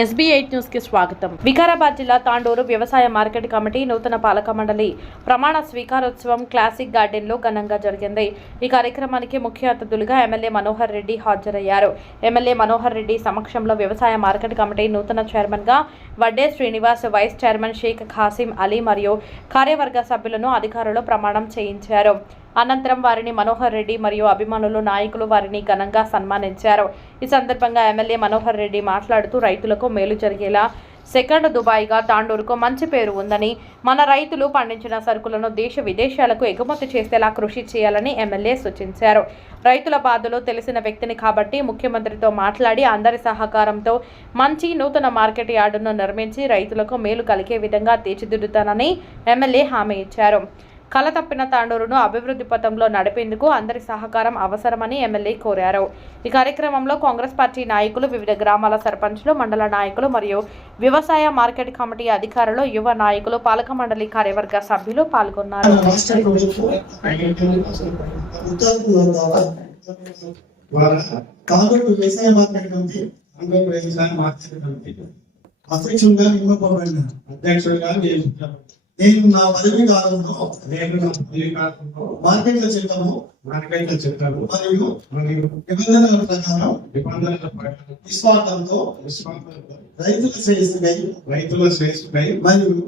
SB8 news కి స్వాగతం. వికారాబాద్ జిల్లా తాండూరు వ్యవసాయ మార్కెట్ కమిటీ నూతన పాలక మండలి ప్రమాణ స్వీకారోత్సవం క్లాసిక్ గార్డెన్ లో ఘనంగా జరిగింది. ఈ కార్యక్రమానికి ముఖ్య అతిథులుగా ఎమ్మెల్యే మనోహర్ రెడ్డి హాజరయ్యారు. ఎమ్మెల్యే మనోహర్ రెడ్డి సమక్షంలో వ్యవసాయ మార్కెట్ కమిటీ నూతన చైర్మన్ గా వడ్డే శ్రీనివాస్, వైస్ చైర్మన్ షేక్ ఖాసిం అలీ మరియు కార్యవర్గ సభ్యులను అధికారులు ప్రమాణం చేయించారు. అనంతరం వారిని మనోహర్ రెడ్డి మరియు అభిమానులు నాయకులు వారిని ఘనంగా సన్మానించారు. ఈ సందర్భంగా ఎమ్మెల్యే మనోహర్ రెడ్డి మాట్లాడుతూ రైతులకు మేలు జరిగేలా సెకండ్ దుబాయ్గా తాండూరుకు మంచి పేరు ఉందని, మన రైతులు పండించిన సరుకులను దేశ విదేశాలకు ఎగుమతి చేసేలా కృషి చేయాలని ఎమ్మెల్యే సూచించారు. రైతుల బాధలు తెలిసిన వ్యక్తిని కాబట్టి ముఖ్యమంత్రితో మాట్లాడి అందరి సహకారంతో మంచి నూతన మార్కెట్ యార్డును నిర్మించి రైతులకు మేలు కలిగే విధంగా తీర్చిదిద్దుతానని ఎమ్మెల్యే హామీ ఇచ్చారు. కల తప్పిన తాండూరును అభివృద్ధి పథంలో నడిపేందుకు అందరి సహకారం అవసరమని ఎమ్మెల్యే కోరారు. ఈ కార్యక్రమంలో కాంగ్రెస్ పార్టీ నాయకులు, వివిధ గ్రామాల సర్పంచ్లు, మండల నాయకులు మరియు వ్యవసాయ మార్కెట్ కమిటీ అధికారులు, యువ నాయకులు, పాలక మండలి కార్యవర్గ సభ్యులు పాల్గొన్నారు. నేను నా పదవి కాలంలో మార్కెట్ల చట్టము మరియు నిబంధనల ప్రకారం నిస్వార్థంతో రైతుల శ్రేయస్సుకై మరియు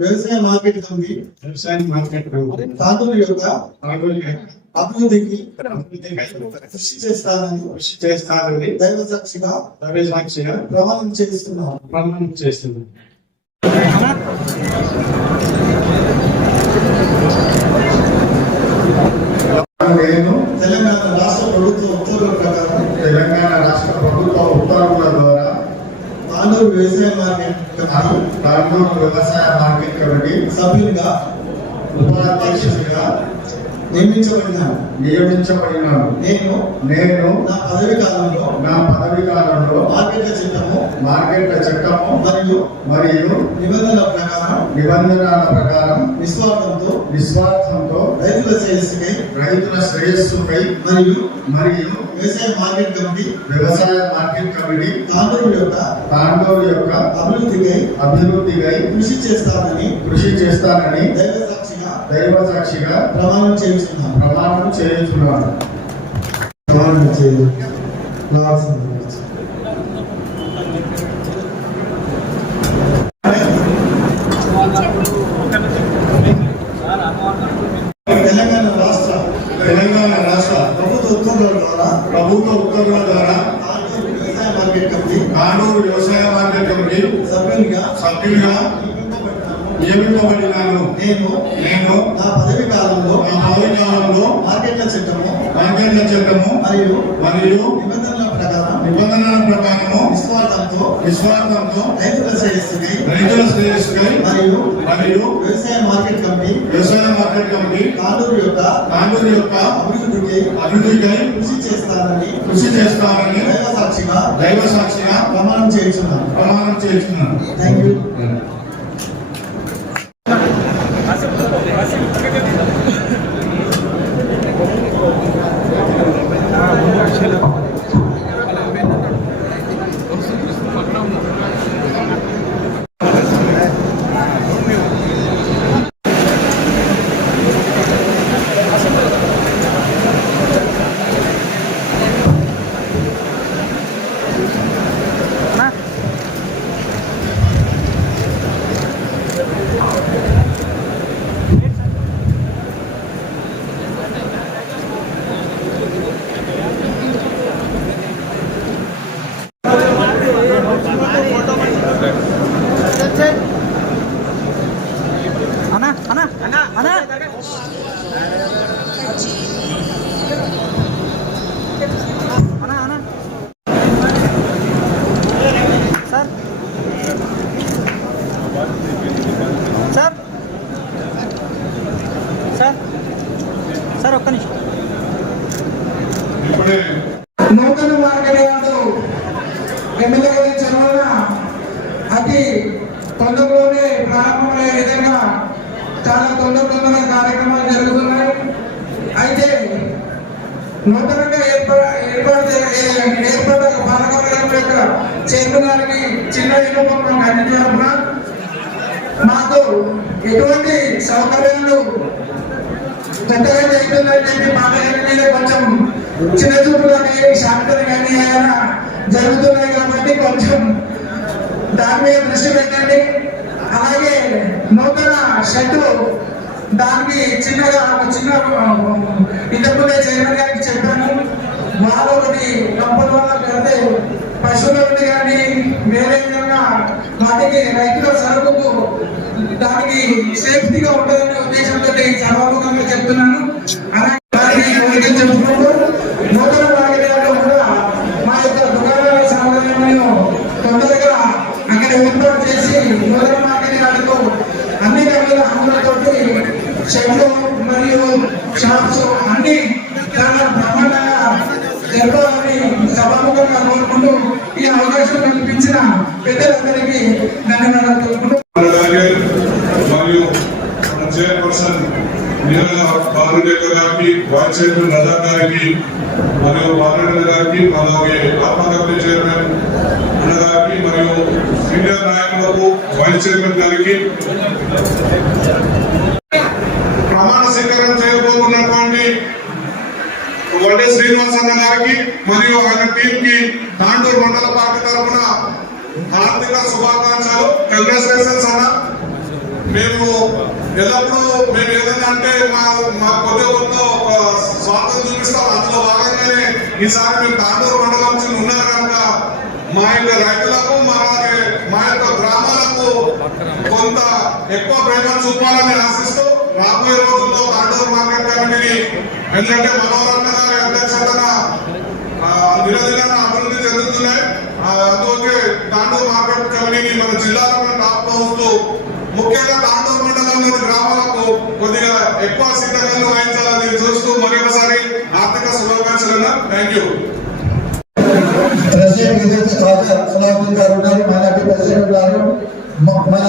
వ్యవసాయ మార్కెట్ కమిటీ తాండూరు యొక్క అభివృద్ధికి కృషి చేస్తానని దైవ సాక్షిగా ప్రమాణం చేస్తున్నాను. నేను తెలంగాణ రాష్ట్ర ప్రభుత్వ ఉత్తర్వుల ప్రకారం ద్వారా తాండూరు వ్యవసాయ మార్కెట్ కమిటీ సభ్యులుగా ఉపాధ్యక్షుడిగా నియమించబడినాను. నేను నా పదవి కాలంలో మార్కెట్ల చట్టము మరియు నిబంధనల ప్రకారం నిస్వార్థంతో రైతుల శ్రేయస్సుకై మరియు వ్యవసాయ మార్కెట్ కమిటీ తాండూరు యొక్క అభివృద్ధికై కృషి చేస్తానని దైవ సాక్షిగా ప్రమాణం చేస్తున్నాను. తెలంగాణ రాష్ట్ర ప్రభుత్వ ఉత్తర్వుల ద్వారా తాండూరు వ్యవసాయ మార్కెట్ కమిటీ సభ్యులుగా నియమింపబడినాను. నేను నా పదవి కాలంలో మార్కెట్ల చట్టము మరియు నిబంధనల ప్రకారము నిస్వార్థంతో రైతుల శ్రేయస్సుకై మరియు వ్యవసాయ మార్కెట్ కమిటీ తాండూరు యొక్క అభివృద్ధికై కృషి చేస్తానని దైవ సాక్షిగా ప్రమాణం చేయించున్నాను. Thank you. సార్ ఒక్క నిమిషం. నూతన మార్కెట్ యార్డు ఎమ్మెల్యే గారి చొరవన అతి తొందరలోనే ప్రారంభమయ్యే విధంగా చాలా తొందరగా కార్యక్రమాలు జరుగుతున్నాయి. అయితే నూతనంగా ఏర్పడిన పాలక వర్గం యొక్క చైర్మన్ గారికి చిన్న విన్నపం మాకు అందించాలన్న మాకు ఎటువంటి సౌకర్యాలు కొత్తగా జరుగుతుందని చెప్పి మా పేరు మీద కొంచెం చిన్న చూపులు కానీ శాంతలు కానీ ఏమైనా జరుగుతున్నాయి కాబట్టి కొంచెం దాని మీద దృష్టి పెట్టండి. అలాగే నూతన షెడ్ దానికి చిన్నగా ఒక చిన్న ఇంతకుముందే చైర్మన్ గారికి చెప్పాను. వాళ్ళు ఒకటి కంపెనీ వాళ్ళకి అంటే పశువుల నుండి కానీ వేరే విధంగా వాటికి రైతుల సరుకుకు దానికి సేఫ్టీగా ఉంటుందనే ఉద్దేశంతో సర్వముఖంగా చెప్తున్నాను. అలాగే చెప్పుకుంటూ నూతన మార్కెట్లో కూడా మా యొక్క దుకాణాల సామాన్యాలను తొందరగా అక్కడ ఏర్పాటు చేసి నూతన మార్కెట్ యార్డుకు అన్ని రకాల హంగులతోటి షెడ్లు మరియు షాప్స్ అన్ని చాలా బ్రహ్మాండంగా జరపాలని సభాముఖంగా కోరుకుంటూ ఈ అవకాశం కల్పించిన పెద్దలందరికీ ధన్యవాదాలు తెలుపుకుంటూ మరియు చైర్పర్సన్ బాలుడేకర్ గారికి, వైస్ చైర్మన్ రజా గారికి మరియు బాలుడేకర్ గారికి, అలాగే ఆత్మ కమిటీ చైర్మన్ అన్న గారికి మరియు సీనియర్ నాయకులకు వైస్ చైర్మన్ గారికి ప్రమాణ స్వీకారం చేయబోతున్నటువంటి వడ్డే శ్రీనివాస్ అన్న గారికి మరియు ఆయన టీం కి తాండూరు మండల పార్టీ తరఫున హార్దిక శుభాకాంక్షలు. కంగ్రాచులేషన్స్ అన్న. మేము ఎల్లప్పుడూ మేము ఏదైనా అంటే మా కొద్దిగా స్వార్థం చూపిస్తాం. అందులో భాగంగానే ఈసారి మేము తాండూరు మండలం నుంచి ఉన్నారు కనుక మా యొక్క రైతులకు మా యొక్క గ్రామాలకు కొంత ఎక్కువ ప్రేమ చూపాలని ఆశిస్తూ రాబోయే రోజుల్లో తాండూరు మార్కెట్ కమిటీని ఎందుకంటే మనోరత్న గారి అధ్యక్షతన నిరంతరం అభివృద్ధి చెందుతున్నాయి. అందుకే తాండూరు మార్కెట్ కమిటీని మన జిల్లాలో టాప్ లో ఉంటూ ముఖ్యంగా తాండూరు మండలంలోని గ్రామాలకు కొద్దిగా ఎక్కువ సిద్ధంగా వహించాలని చూస్తూ మరొకసారి ఆర్థిక శుభాకాంక్షలు. Thank you. మన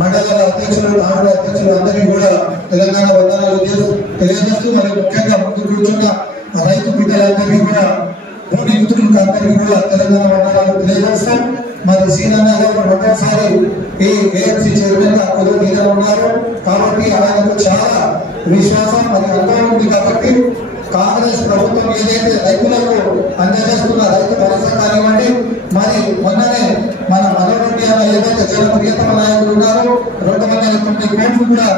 మండలాల అధ్యక్షులు, నాలుగు అధ్యక్షులు అందరికీ కూడా తెలంగాణ వందనాలు తెలియజేస్తూ మరి ముఖ్యంగా ముందు కూర్చున్న రైతు బిడ్డలందరికీ కూడా భూమి మిత్రులకు అందరికీ కూడా తెలంగాణ వందనాలు తెలియజేస్తాం. మరి సీనన్న గారు మొదటిసారి ఈ ఏఎంసీ చైర్మన్ గా కొద్ది మీద ఉన్నారు కాబట్టి ఆయనకు చాలా విశ్వాసం మరి అనుభవం ఉంది కాబట్టి కాంగ్రెస్ ప్రభుత్వం ఏదైతే రైతులకు అందజేస్తున్న రైతు భరోసా కానివ్వండి, మరి మొన్ననే మన మనోరెడ్డి అన్న ఏదైతే చాలా ప్రియతమ నాయకులు ఉన్నారో 290 కోట్లు కూడా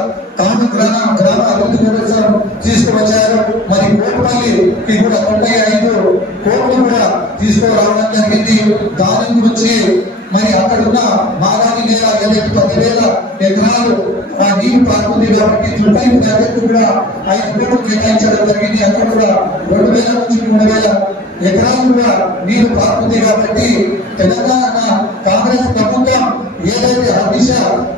గ్రామ అభివృద్ధి కోసం తీసుకువచ్చారు. మరి కోట్పల్లికి కూడా 95 కోట్లు కూడా తీసుకురావడం జరిగింది. దాని గురించి మరి అక్కడ ఉన్న మాగాని నేల ఏదైతే 10,000 ఎకరాలు ఆ నీరు పారుతుంది కాబట్టి చుట్టూ దగ్గరకు కూడా 5 కోట్లు కేటాయించడం జరిగింది. అక్కడ కూడా 2,000 నుంచి 3,000 ఎకరాలు కూడా నీరు పారుతుంది కాబట్టి తెలంగాణ కాంగ్రెస్ ప్రభుత్వం ఏదైతే హర్నిష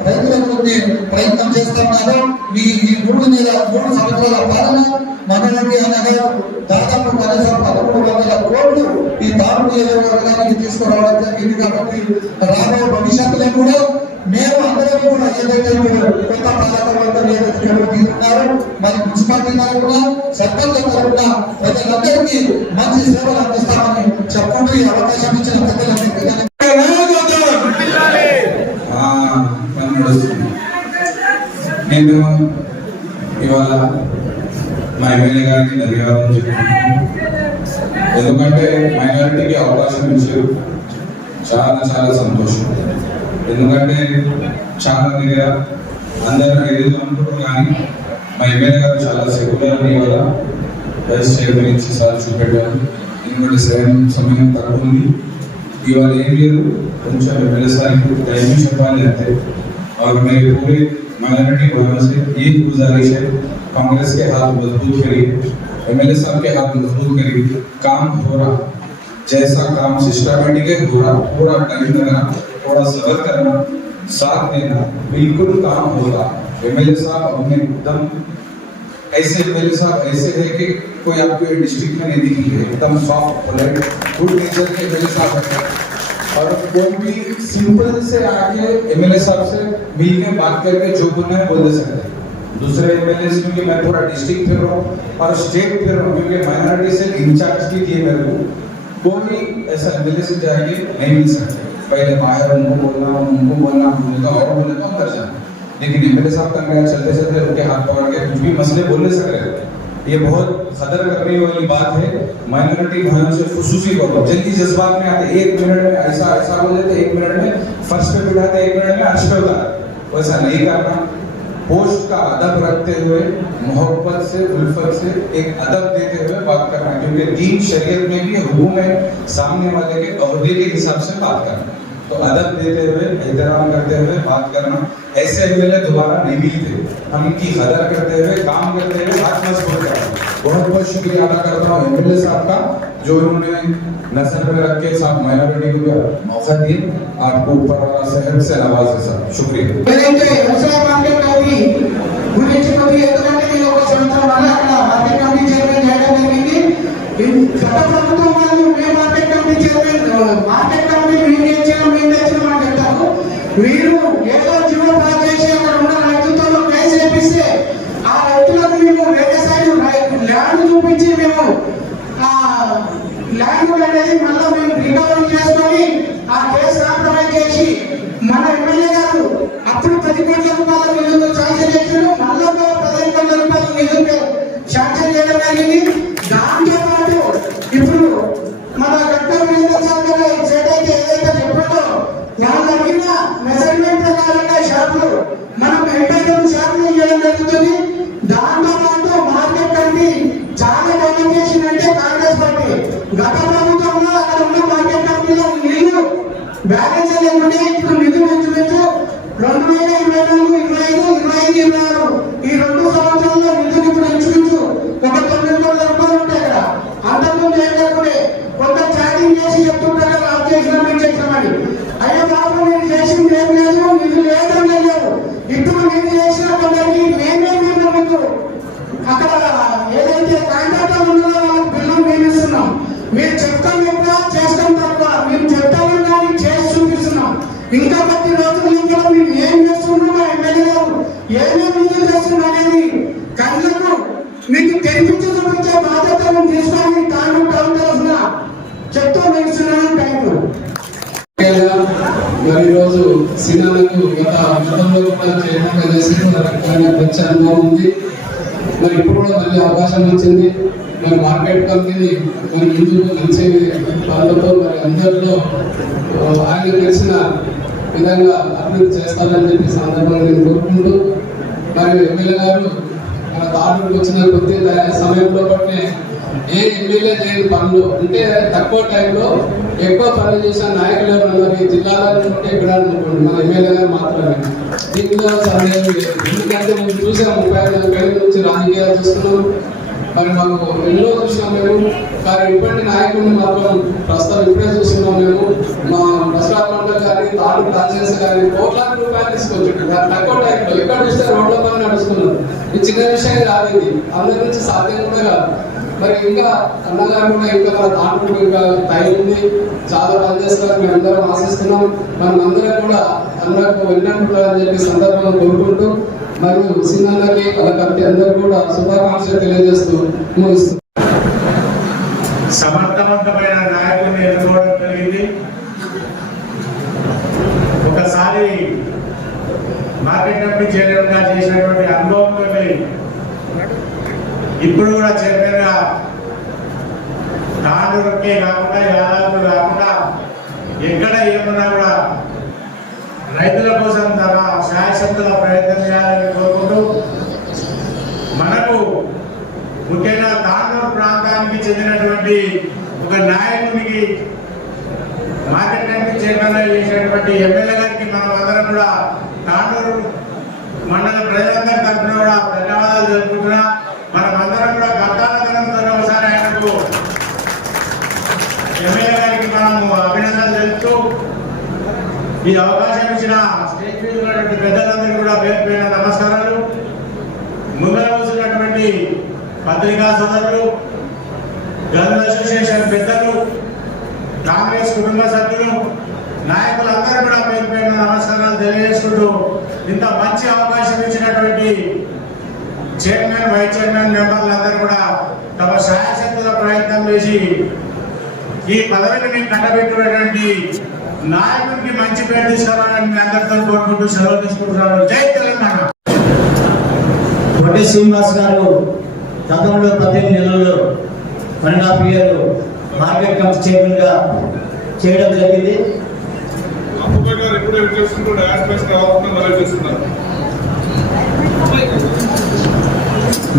రైతుల గురించి ప్రయత్నం చేస్తున్నారో ఈ 3 సంవత్సరాల పాలన మనోరెడ్డి అన్నగారు దాదాపు కనీసం 1,300 కోట్లు ఈ తాను నియోజకవర్గానికి తీసుకురావడం జరిగింది. కాబట్టి రాబోయే భవిష్యత్తులో కూడా మేము అందరం కూడా ఏదైతే కొత్త పాలకవర్గ తీసుకున్నారు మరి మున్సిపాలిటీ తరఫున సర్పంచ్ తరఫున ప్రజలందరికీ మంచి సేవలు అందిస్తామని చెప్పుకుంటూ ఈ అవకాశం ఇచ్చిన పెద్దలందరికీ నేను ఇవాళ మా ఎమ్మెల్యే గారికి ధన్యవాదాలు చెప్తున్నాను. ఎందుకంటే మైనారిటీకి అవకాశం ఇచ్చారు, చాలా చాలా సంతోషం. ఎందుకంటే చాలా దగ్గర అందరూ ఏదో అనుకుంటారు కానీ మా ఎమ్మెల్యే గారు చాలా సెక్యులర్ అని ఇవాళ వైస్ చైర్మన్ ఇచ్చి సార్ చూపెట్టారు. ఎందుకంటే సమయం తక్కువ ఉంది, ఇవాళ ఏం లేదు, కొంచెం ఎమ్మెల్యే సార్కి దయచేసి చెప్పాలి అంతే. और मैं पूरे माइनॉरिटी वर्ग से ये गुजारिश है, कांग्रेस के हाथ मजबूत करिए, एमएलए साहब के हाथ मजबूत करिए. काम हो रहा जैसा काम सिस्टमैटिक है हो रहा, थोड़ा टाइम लगना, थोड़ा सब्र करना, साथ देना, बिल्कुल काम होगा. एमएलए साहब अपने एकदम ऐसे एमएलए साहब ऐसे है कि कोई आपको डिस्ट्रिक्ट में नहीं दिखेंगे, एकदम सॉफ्ट पोलाइट गुड नेचर के एमएलए साहब है. और कोई भी सिंपल से आके एमएलए साहब से मिल के बात करके जो बोलना है बोल दे सकते हैं. दूसरे एमएलए क्योंकि मैं पूरा डिस्ट्रिक्ट फिर रहा हूँ और स्टेट फिर रहा हूँ, क्योंकि माइनॉरिटी से इंचार्ज की दिए मेरे को कोई ऐसा एमएलए से जाएंगे नहीं मिल सकते. पहले बाहर उनको बोलना और बोलने का कर जाना, लेकिन एमएलए साहब तक गए चलते चलते उनके हाथ पकड़ के कुछ भी मसले बोल नहीं सक रहे थे। ये बहुत खतर करने वाली बात है। माइनॉरिटी भाइयों से खुसूसी तौर पर जल्दी जज्बात में आते, 1 मिनट में ऐसा बोल देते, 1 मिनट में फर्श पे बिठाते, 1 मिनट में अर्श पे उतारते, वैसा नहीं करना। पोस्ट का अदब रखते हुए, मोहब्बत से, उल्फत से एक अदब देते हुए बात करना, क्योंकि दीन शरीयत में भी हुक्म है सामने वाले के अहदे के हिसाब से बात करना। तो अदब देते हुए, एहतराम करते हुए बात करना। ऐसे एमएलए दोबारा नहीं मिलते। हम इनकी कदर करते हुए, काम करते हुए हाथ मजबूत करें। बहुत बहुत शुक्रिया अदा करता हूँ एमएलए साहब का, जो इन्होंने नजर में रख के साथ माइनॉरिटी को मौका दिए। आपको ऊपर वाला शहर से नवाजे साहब, शुक्रिया। గురించి కొద్దిగా ఎందుకంటే నేను ఒక సంవత్సరం వల్ల అక్కడ మార్కెట్ కమిటీ చైర్మన్ చేయడం జరిగింది. గత ప్రభుత్వం వాళ్ళు మేము మార్కెట్ కమిటీ మేము తెచ్చాం అని చెప్తారు. మీరు ఏదో జీవో పాస్ చేసి అక్కడ ఉన్న రైతులతో కేసు చేపిస్తే ఆ రైతులకు మేము వేరే సైడ్ ల్యాండ్ చూపించి మేము ఆ ల్యాండ్ అనేది మళ్ళీ మేము రికవరీ చేసుకొని ఆ కేసు కాంప్రమైజ్ చేసి మన ఎమ్మెల్యే గారు అప్పుడు 10 కోట్ల రూపాయల నిధులు శాంక్షన్ చేశారు. మళ్ళీ 15 కోట్ల రూపాయల నిధులు శాంక్షన్ చేయడం జరిగింది. దాంతో పాటు ఇప్పుడు మన ఏదైతే చెప్పారో వాళ్ళ మీద మెజర్మెంట్ ప్రకారంగా షాపులు మనం 82 షాపులు ఇవ్వడం జరుగుతుంది. దాంతో పాటు మార్కెట్ కమిటీ చాలా డెవలప్ చేసిందంటే కాంగ్రెస్ పార్టీ. గత ప్రభుత్వంలో అక్కడ ఉన్న మార్కెట్ కమిటీలో నిధులు బ్యాలెన్స్ లేకుంటే ఇప్పుడు నిధులు ఇంచుమించు 2024, 25, 25, 26 ఈ 2 సంవత్సరాల్లో నిధులు ఇప్పుడు ఇంచుమించు ఒక 9 కోట్ల రూపాయలు ఉంటాయి కదా. అంతకుముందు ఏం లేకుంటే కొంత చాటింగ్ చేసి చెప్తుంటారు ఆఫ్ చేసినా మేము చేసినామని. అయ్యో బాబు నేను చేసింది ఏం లేదు, నిధులు వేయడం లేదు. ఇప్పుడు నేను చేసిన కొందరికి మేమే మీకు అక్కడ ఏదైతే కాంట్రాక్టర్ ఉన్నదో వాళ్ళకి బిల్లు మేము ఇస్తున్నాం. మీరు చెప్తాం ఎక్కువ, చేస్తాం తక్కువ. మేము చెప్తాము కానీ చేసి చూపిస్తున్నాం. ఇంకా 10 రోజులు ఇంకా మేము ఏం చేస్తున్నామో ఎమ్మెల్యే గారు ఏమేమి నిధులు చేస్తున్నాం అనేది కళ్ళకు మీకు తెరిపించి చూపించే బాధ్యతను తీసుకొని తాను తరఫున చెప్తూ నిలుస్తున్నాను. Thank you. మరి ఈరోజు సినిమాలకు గతంలో కూడా చేయడం చేసి మంచి అనుభవం ఉంది. మరి ఇప్పుడు కూడా మళ్ళీ అవకాశం వచ్చింది. మరి మార్కెట్ కమిటీని మరి ముందుకు మంచి పనులతో మరి అందరిలో ఆయన తెలిసిన విధంగా అభివృద్ధి చేస్తారని చెప్పి సందర్భంగా నేను కోరుకుంటూ, మరి ఎమ్మెల్యే గారు మన తాలూకు వచ్చిన కొద్ది సమయంలో బట్టే ఏ ఎమ్మెల్యే చేయని పనులు అంటే తక్కువ టైంలో ఎక్కువ పనులు చేసిన నాయకులు ఎవరన్నారు జిల్లాలో ఉంటే ఇక్కడ అనుకోండి మన ఎమ్మెల్యే గారు మాత్రమే. దీనిలో సందేహం లేదు. ఎందుకంటే మేము చూసాం 35 ఏళ్ళ నుంచి రాజకీయాలు చూస్తున్నాం. మరి మాకు ఎన్నో చూసినాం మేము. కానీ ఇప్పటి నాయకుడిని మాత్రం ప్రస్తుతం ఇప్పుడే చూస్తున్నాం మేము. మా బసరాకొండ కానీ తాలూకు కాన్ఫరెన్స్ కానీ కోట్లాది రూపాయలు తీసుకొచ్చాడు తక్కువ టైంలో. ఎక్కడ చూస్తే రోడ్ల పని నడుస్తున్నారు. ఇది చిన్న విషయం కాదు, ఇది అందరి నుంచి సాధ్యం కూడా కాదు. మరి ఇంకా అన్నగారు కూడా ఇంకా మన దాంట్లో ఇంకా టైం ఉంది, చాలా పని చేస్తారు. మేము అందరం ఆశిస్తున్నాం. మనం అందరం కూడా అందరికి వెళ్ళినట్టుంటారని చెప్పి సందర్భంగా కోరుకుంటూ మరియు సినిమాలకి వాళ్ళ కమిటీ అందరూ కూడా శుభాకాంక్షలు తెలియజేస్తూ ముగిస్తుంది. సమర్థవంతమైన నాయకుడిని ఎన్నుకోవడం జరిగింది. ఒకసారి మార్కెట్ కమిటీ చైర్మన్గా చేసినటువంటి అనుభవంతో ఇప్పుడు కూడా చైర్మన్ గా తాండూరుకే కాకుండా యాదాద్రి కాకుండా ఎక్కడ ఏమన్నా కూడా రైతుల కోసం తన శాయశక్తుల ప్రయత్నం చేయాలని కోరుకుంటూ, మనకు ముఖ్యంగా తాండూరు ప్రాంతానికి చెందినటువంటి ఒక నాయకునికి మార్కెట్ కమిటీ చైర్మన్ గా చేసినటువంటి ఎమ్మెల్యే గారికి మనం అందరం కూడా తాండూరు మండల ప్రజలందరి తరఫున కూడా ధన్యవాదాలు జరుపుకుంటున్నా. మనం అందరం కూడా గతానందరంతో ఒకసారి ఆయనకు ఎమ్మెల్యే గారికి మనము అభినందనలు తెలుపుతూ, ఈ అవకాశం ఇచ్చిన స్టేట్ మీద ఉన్నటువంటి పెద్దలందరికీ కూడా పేరు పేరున నమస్కారాలు. ముందర వచ్చినటువంటి పత్రికా సోదరులు, గనుల అసోసియేషన్ పెద్దలు, కాంగ్రెస్ కుటుంబ సభ్యులు, నాయకులందరూ కూడా పేరు పేరున నమస్కారాలు తెలియజేసుకుంటూ, ఇంత మంచి అవకాశం ఇచ్చినటువంటి చైర్మన్, వైస్ చైర్మన్ మెంబర్లందరూ కూడా తమ శాయశక్తుల ప్రయత్నం చేసి ఈ పదవిని మేము కట్టబెట్టినటువంటి నాయకుడికి మంచి పేరు తీసుకురావాలని మీ అందరితో కోరుకుంటూ సెలవు తీసుకుంటున్నాను. జై తెలంగాణ. కొట్టి శ్రీనివాస్ గారు గతంలో 18 నెలల్లో 1.5 ఇయర్ మార్కెట్ కమిటీ చైర్మన్ గా చేయడం జరిగింది.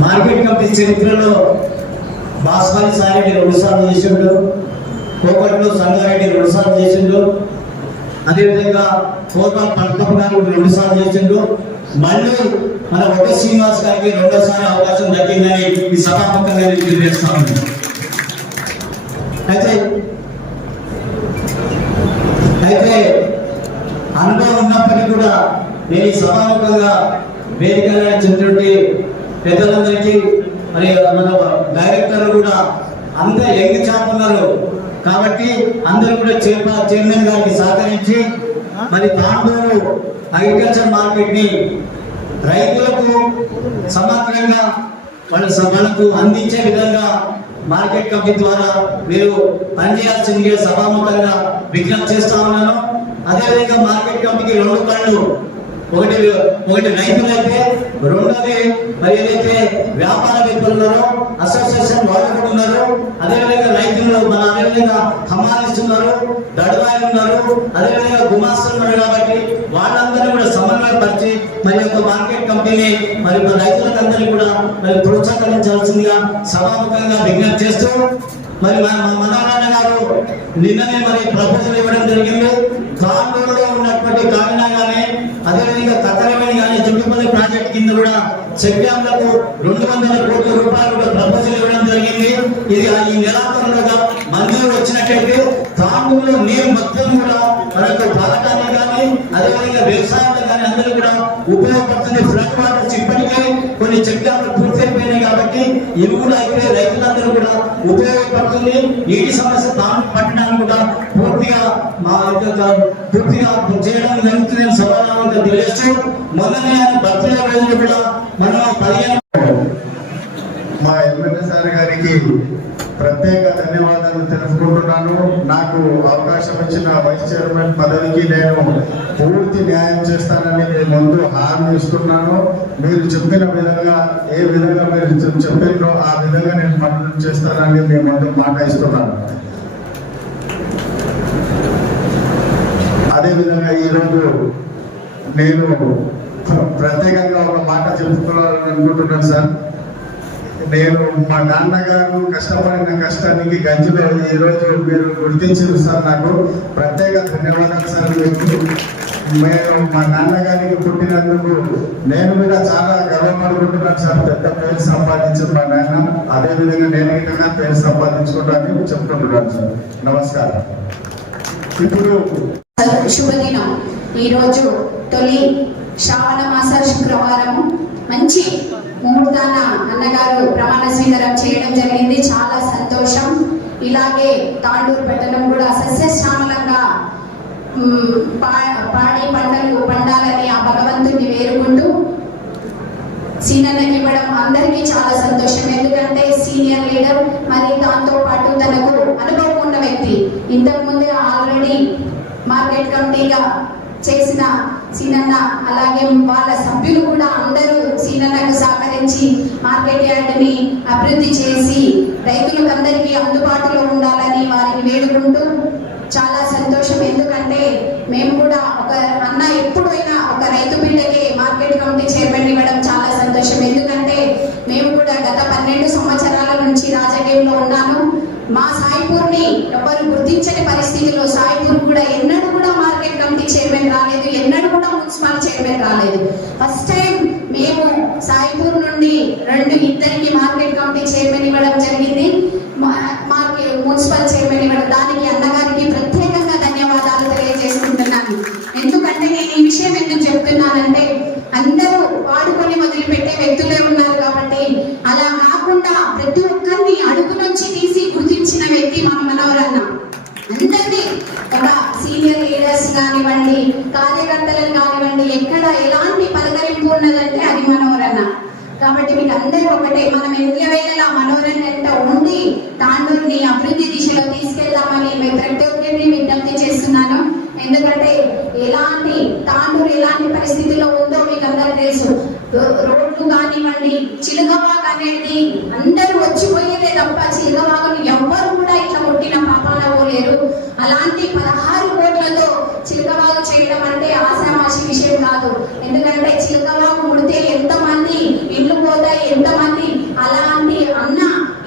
మార్కెట్ కమిటీ చరిత్రలో బాస్వాని సాయిరెడ్డి 2 సార్లు చేసిండు, కోకట్లో సంగారెడ్డి 2 సార్లు చేసిండు, అదేవిధంగా కోకల్ పట్టణం గారు 2 సార్లు చేసిండు. మళ్ళీ మన కొట్టి శ్రీనివాస్ గారికి 2వ అవకాశం దక్కిందని ఈ సభాముఖంగా తెలియజేస్తా ఉన్నాను. అయితే అనుభవం ఉన్నప్పటికీ కూడా నేను ఈ సభాముఖంగా వేదికగా చెందినటువంటి పెద్దలందరికీ మరి మన డైరెక్టర్లు కూడా అందరూ యంగ్ చాప్ ఉన్నారు కాబట్టి అందరూ కూడా చైర్మన్ గారికి సహకరించి మరి తాండూరు అగ్రికల్చర్ మార్కెట్ ని రైతులకు సమగ్రంగా వాళ్ళకు అందించే విధంగా మార్కెట్ కమిటీ ద్వారా మీరు పనిచేయాల్సిందిగా సభాముఖంగా విజ్ఞప్తి చేస్తా ఉన్నాను. అదేవిధంగా మార్కెట్ కమిటీకి 2 కళ్ళు, ఒకటి రైతులైతే, రెండోది మరి ఏదైతే వ్యాపారవేత్తలు ఉన్నారో అసోసియేషన్ వాళ్ళు కూడా ఉన్నారు. అదేవిధంగా రైతులు మన అదేవిధంగా హమాలిస్తున్నారు, దడవాయిలు ఉన్నారు, అదేవిధంగా గుమాస్తులు ఉన్నారు. కాబట్టి వాళ్ళందరినీ కూడా సమన్వయపరిచి మరి యొక్క మార్కెట్ కంపెనీని మరి రైతులందరినీ కూడా మరి ప్రోత్సహించాల్సిందిగా సభాముఖంగా విజ్ఞప్తి చేస్తూ మరి మనోహరన్న గారు నిన్ననే మరి ప్రపోజల్ ఇవ్వడం జరిగింది. తాండూరులో ఉన్నటువంటి కాకినా కానీ అదేవిధంగా కత్తరమేని కానీ చుట్టుపక్కల ప్రాజెక్ట్ కింద కూడా సెప్టెంబర్లకు 200 కోట్ల రూపాయలు కూడా ప్రపోజల్ ఇవ్వడం జరిగింది. ఇది ఈ నెలాఖరులోగా మంజూరు వచ్చినట్టయితే తాండూరులో నీరు మొత్తం కూడా మనకు తాగటానికి కానీ అదేవిధంగా వ్యవసాయంలో కానీ అందరూ కూడా ఉపయోగపడుతుంది. ఫ్లడ్ వాటర్స్ ఇప్పటికే కొన్ని చెక్డాలు పూర్తి అయిపోయినాయి కాబట్టి ఇవి కూడా అయితే రైతులందరూ కూడా ఉపయోగపడుతుంది. నీటి సమస్య తాను పట్టడానికి కూడా పూర్తిగా చేయడం జరుగుతుంది. సమాధానంగా తెలియజేస్తూ మొన్ననే ఆయన బర్త్డే రోజులు కూడా మనం 15 మా ఎమ్మెల్యే సార్ గారికి ప్రత్యేక ధన్యవాదాలు తెలుపుకుంటున్నాను. నాకు అవకాశం ఇచ్చిన వైస్ చైర్మన్ పదవికి నేను పూర్తి న్యాయం చేస్తానని నేను ముందు హామీ ఇస్తున్నాను. మీరు చెప్పిన విధంగా ఏ విధంగా మీరు చెప్పినో ఆ విధంగా నేను పనులు చేస్తానని మీ ముందు మాట ఇస్తున్నాను. అదేవిధంగా ఈరోజు నేను ప్రత్యేకంగా ఒక మాట చెప్పుకోవాలని అనుకుంటున్నాను సార్. నేను మా నాన్నగారు కష్టపడిన కష్టానికి గంజిలో ఈరోజు మీరు గుర్తించారు సార్. నాకు ప్రత్యేక ధన్యవాదాలు సార్. మేము మా నాన్నగారికి పుట్టినందుకు నేను కూడా చాలా గర్వపడుకుంటున్నాను సార్. పెద్ద పేరు సంపాదించిన మా నాన్న, అదేవిధంగా నేను ఇంకా పేరు సంపాదించుకోవడానికి చెప్తుంటున్నాను సార్. నమస్కారం. ఇప్పుడు శుభదినం. ఈరోజు తొలి శ్రావణ మాస శుక్రవారం మంచి ముహూర్తాన అన్నగారు ప్రమాణ స్వీకారం చేయడం జరిగింది. చాలా సంతోషం. ఇలాగే తాండూరు పట్టణం కూడా సస్యశ్యామలంగా పాడి పంటలు పండాలని ఆ భగవంతుడిని వేరుకుంటూ సీనన్నకి ఇవ్వడం అందరికీ చాలా సంతోషం. ఎందుకంటే సీనియర్ లీడర్, మరి దాంతో పాటు తనకు అనుభవం ఉన్న వ్యక్తి. ఇంతకుముందే ఆల్రెడీ మార్కెట్ కమిటీగా చేసిన సీనన్న, అలాగే వాళ్ళ సభ్యులు కూడా అందరూ సీనన్నకు సహకరించి మార్కెట్ యార్డ్ని అభివృద్ధి చేసి రైతులకు అందరికీ అందుబాటులో ఉండాలని వారిని వేడుకుంటూ చాలా సంతోషం. ఎందుకంటే మేము కూడా ఒక అన్న ఎప్పుడైనా ఒక రైతు బిడ్డకి మార్కెట్ కమిటీ చైర్మన్ ఇవ్వడం చాలా సంతోషం. ఎందుకంటే మేము కూడా గత 12 సంవత్సరాల నుంచి రాజకీయంలో ఉన్నాను. మా సాయిపూర్ని ఎవరు గుర్తించని పరిస్థితిలో సాయిపూర్ కూడా ఎన్నడూ కూడా మార్కెట్ కమిటీ చైర్మన్ రాలేదు, ఎన్నడూ కూడా మున్సిపల్ చైర్మన్ రాలేదు. ఫస్ట్ టైం మేము సాయిపూర్ నుండి ఇద్దరికి మార్కెట్ కమిటీ చైర్మన్ ఇవ్వడం జరిగింది, మున్సిపల్ చైర్మన్ ఇవ్వడం. దానికి అన్నగారికి ప్రత్యేకంగా ధన్యవాదాలు తెలియజేసుకుంటున్నాను. ఎందుకంటే నేను ఈ విషయం ఎందుకు చెప్తున్నానంటే అందరూ వాడుకొని వదిలిపెట్టే వ్యక్తులే ఉన్నారు కాబట్టి అలా కాకుండా ప్రతి ఒక్కరిని అడుగు నుంచి తీసి గుర్తించిన వ్యక్తి మన మనోహరన్న. అందరినీ ఒక సీనియర్ లీడర్స్ కానివ్వండి, కార్యకర్తలను కానివ్వండి, ఎక్కడ ఎలాంటి పలకరింపు ఉన్నదంటే అది మనోహరన్న. కాబట్టి మీకు అందరూ ఒకటే, మనం ఎల్లవేళలా మనోహరన్న ఉండి తాండూరుని అభివృద్ధి దిశలో తీసుకెళ్దామని రోడ్లు కానివ్వండి, చిలుకవాగు అనేది అందరూ వచ్చిపోయేదే తప్ప చిలుకవాగును ఎవ్వరు కూడా ఇట్లా కొట్టిన పాపాన పోలేరు. అలాంటి 16 కోట్లతో చిలుకవాగు చేయడం అంటే ఆశామాషి విషయం కాదు. ఎందుకంటే చిలుకవాగు ముడితే ఎంతమంది ఇల్లు పోతాయి, ఎంతమంది. అలాంటి అన్న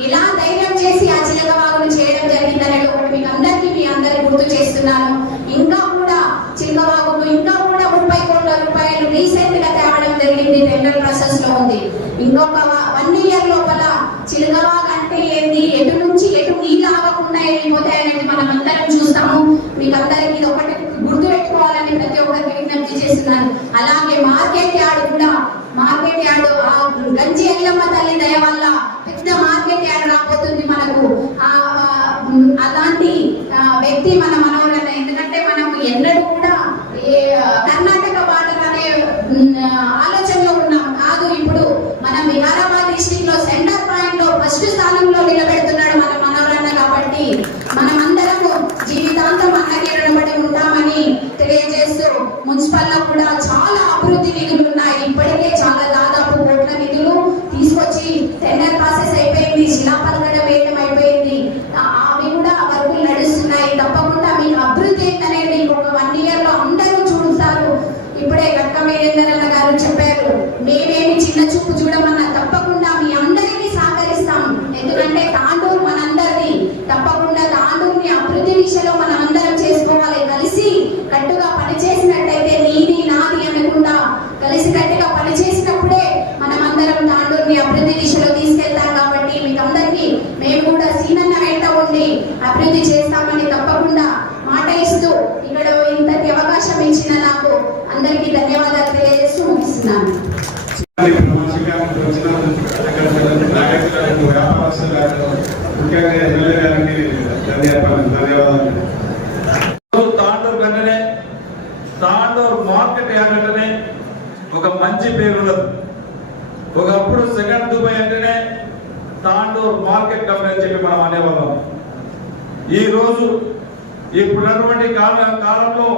ఇలా ధైర్యం చేసి ఆ చిలుకవాగును చేయడం జరిగిందనే ఒకటి మీకు అందరికీ మీ అందరికి గుర్తు చేస్తున్నాను. ఇంకా కూడా చిలుకవాగుకు ఇంకా కూడా 30 కోట్ల రూపాయలు రీసెంట్ గా తేవడం జరిగింది, టెండర్ ప్రాసెస్ లో ఉంది. ఇంకొక 1 ఇయర్ లోపల చిలుకవాగు అంటే ఏంది, ఎటు నుంచి ఎటు నీళ్ళు ఆగకుండా వెళ్ళిపోతాయి అనేది మనం అందరం చూస్తాము. మీకు అందరికి ఇది ఒకటి గుర్తు పెట్టుకోవాలని ప్రతి ఒక్కరికి విజ్ఞప్తి చేస్తున్నాను. అలాగే మార్కెట్ యార్డ్ కూడా, మార్కెట్ యార్డ్ ఆ గంజి ఎల్లమ్మ తల్లి దయ వల్ల పెద్ద మార్కెట్ యార్డ్ రాబోతుంది మనకు. అలాంటి వ్యక్తి మన మనోరన్న. ఎందుకంటే మనకు ఎన్నడూ కూడా కర్ణాటక బార్డర్ అనే ఆలోచనలో ఉన్నాం కాదు. ఇప్పుడు మనం వికారాబాద్ డిస్ట్రిక్ట్ లో సెంటర్ పాయింట్ లో ఫస్ట్ స్థానంలో నిలబెడుతున్నాడు మన మనోరన్న. కాబట్టి మనమందరము జీవితాంతం అన్నకి రుణపడి ఉంటామని తెలియజేస్తూ, మున్సిపల్ లో కూడా చాలా అభివృద్ధి నిధులు ఉన్నాయి. ఇప్పటికే చాలా దాదాపు కోట్ల నిధులు తీసుకొచ్చి టెండర్ ప్రాసెస్ అయిపోయింది, శిలాపలకడం వేయడం అయిపోయింది. అవి కూడా వర్కులు నడుస్తున్నాయి. తప్పకుండా మీకు అభివృద్ధి ఏంటనేది ఇంకొక 1 ఇయర్ లో అందరూ చూస్తారు. ఇప్పుడే గట్క వీరేంద్రన్న గారు చెప్పారు, మేమేమి చిన్న చూపు చూడమన్నా తప్పకుండా మీ అందరికీ సహకరిస్తాం. ఎందుకంటే తాండూరు మనందరిది. తప్పకుండా తాండూరుని అభివృద్ధి దిశలో మనం అందరం చేసుకోవాలి. కలిసి కట్టుగా పనిచేసినట్టయితే నీది నాది అనకుండా కలిసి కట్టుగా పనిచేసినప్పుడే మనం అందరం తాండూరుని అభివృద్ధి దిశలో తీసుకెళ్తాం. కాబట్టి మీకు అందరికీ మేము కూడా సీనన్న వెంట ఉండి అభివృద్ధి చేస్తామని తప్పకుండా మాట ఇస్తూ ఇక్కడ ఇంతటి అవకాశం ఇచ్చిన నాకు అందరికీ ధన్యవాదాలు తెలియజేస్తూ ముగిస్తున్నాను. తాండూరు కంటేనే, తాండూరు మార్కెట్ యార్డ్ అంటేనే ఒక మంచి పేరు ఉన్నది. ఒకప్పుడు సెకండ్ దుబాయ్ అంటేనే తాండూరు మార్కెట్ కంపెనీ అని చెప్పి మనం అనేవాళ్ళం. ఈ రోజు ఇప్పుడున్నటువంటి కాలంలో